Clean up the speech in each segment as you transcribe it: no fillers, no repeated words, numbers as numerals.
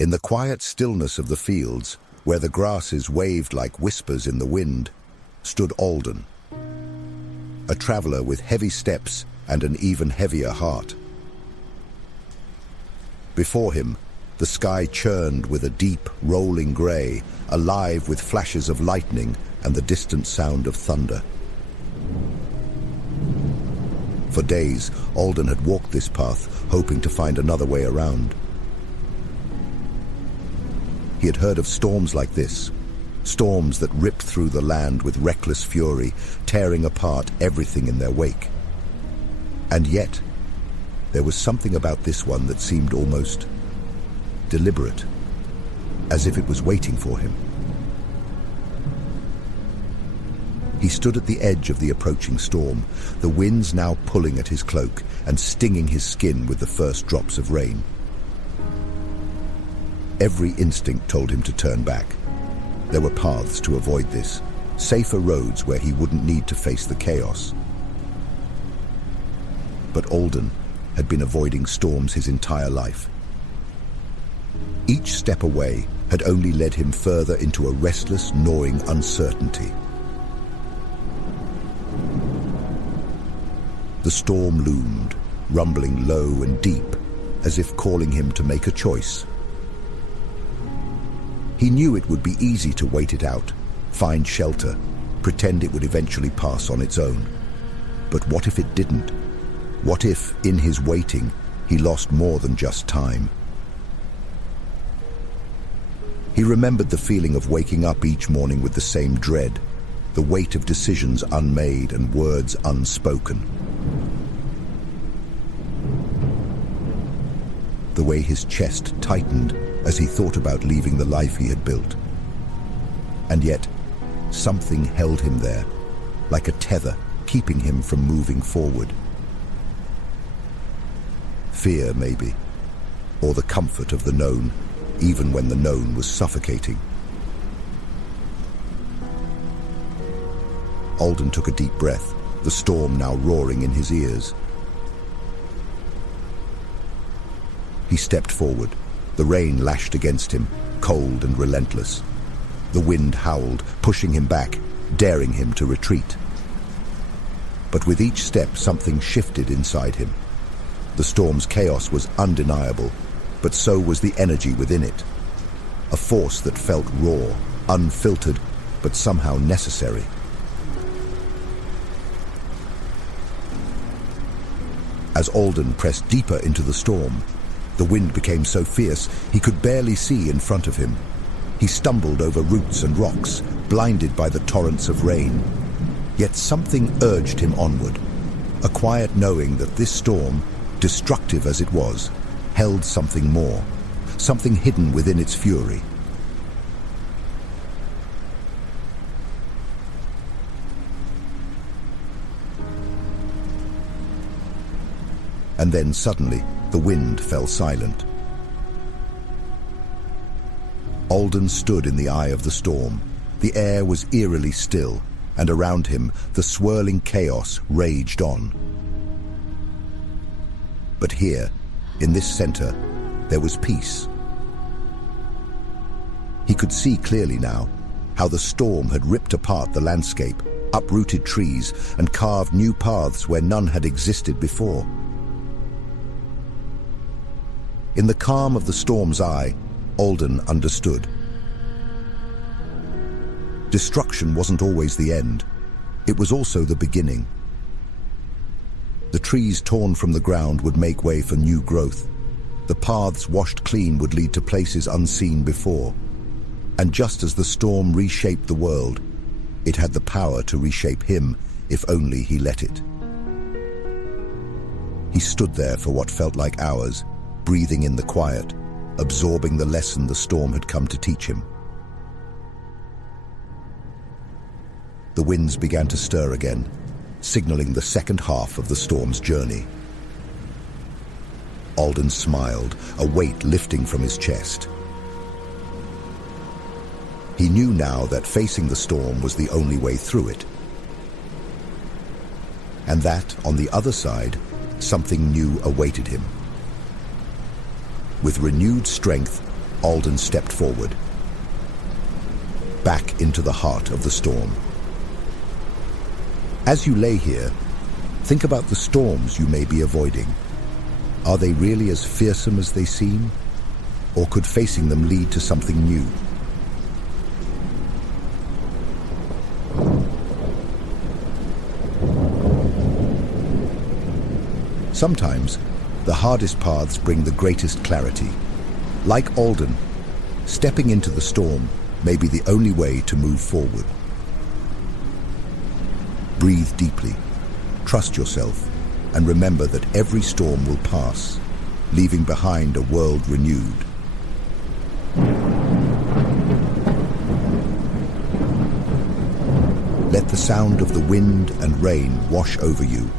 In the quiet stillness of the fields, where the grasses waved like whispers in the wind, stood Alden, a traveler with heavy steps and an even heavier heart. Before him, the sky churned with a deep, rolling grey, alive with flashes of lightning and the distant sound of thunder. For days, Alden had walked this path, hoping to find another way around. He had heard of storms like this, storms that ripped through the land with reckless fury, tearing apart everything in their wake. And yet, there was something about this one that seemed almost deliberate, as if it was waiting for him. He stood at the edge of the approaching storm, the winds now pulling at his cloak and stinging his skin with the first drops of rain. Every instinct told him to turn back. There were paths to avoid this, safer roads where he wouldn't need to face the chaos. But Alden had been avoiding storms his entire life. Each step away had only led him further into a restless, gnawing uncertainty. The storm loomed, rumbling low and deep, as if calling him to make a choice. He knew it would be easy to wait it out, find shelter, pretend it would eventually pass on its own. But what if it didn't? What if, in his waiting, he lost more than just time? He remembered the feeling of waking up each morning with the same dread, the weight of decisions unmade and words unspoken. The way his chest tightened as he thought about leaving the life he had built. And yet, something held him there, like a tether, keeping him from moving forward. Fear, maybe, or the comfort of the known, even when the known was suffocating. Alden took a deep breath, the storm now roaring in his ears. He stepped forward. The rain lashed against him, cold and relentless. The wind howled, pushing him back, daring him to retreat. But with each step, something shifted inside him. The storm's chaos was undeniable, but so was the energy within it. A force that felt raw, unfiltered, but somehow necessary. As Alden pressed deeper into the storm, the wind became so fierce he could barely see in front of him. He stumbled over roots and rocks, blinded by the torrents of rain. Yet something urged him onward, a quiet knowing that this storm, destructive as it was, held something more, something hidden within its fury. And then suddenly, the wind fell silent. Alden stood in the eye of the storm. The air was eerily still, and around him the swirling chaos raged on. But here, in this center, there was peace. He could see clearly now how the storm had ripped apart the landscape, uprooted trees, and carved new paths where none had existed before. In the calm of the storm's eye, Alden understood. Destruction wasn't always the end. It was also the beginning. The trees torn from the ground would make way for new growth. The paths washed clean would lead to places unseen before. And just as the storm reshaped the world, it had the power to reshape him if only he let it. He stood there for what felt like hours, breathing in the quiet, absorbing the lesson the storm had come to teach him. The winds began to stir again, signaling the second half of the storm's journey. Alden smiled, a weight lifting from his chest. He knew now that facing the storm was the only way through it. And that, on the other side, something new awaited him. With renewed strength, Alden stepped forward, back into the heart of the storm. As you lay here, think about the storms you may be avoiding. Are they really as fearsome as they seem? Or could facing them lead to something new? Sometimes, the hardest paths bring the greatest clarity. Like Alden, stepping into the storm may be the only way to move forward. Breathe deeply, trust yourself, and remember that every storm will pass, leaving behind a world renewed. Let the sound of the wind and rain wash over you,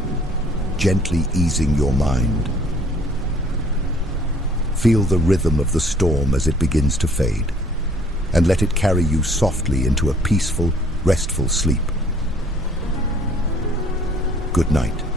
gently easing your mind. Feel the rhythm of the storm as it begins to fade, and let it carry you softly into a peaceful, restful sleep. Good night.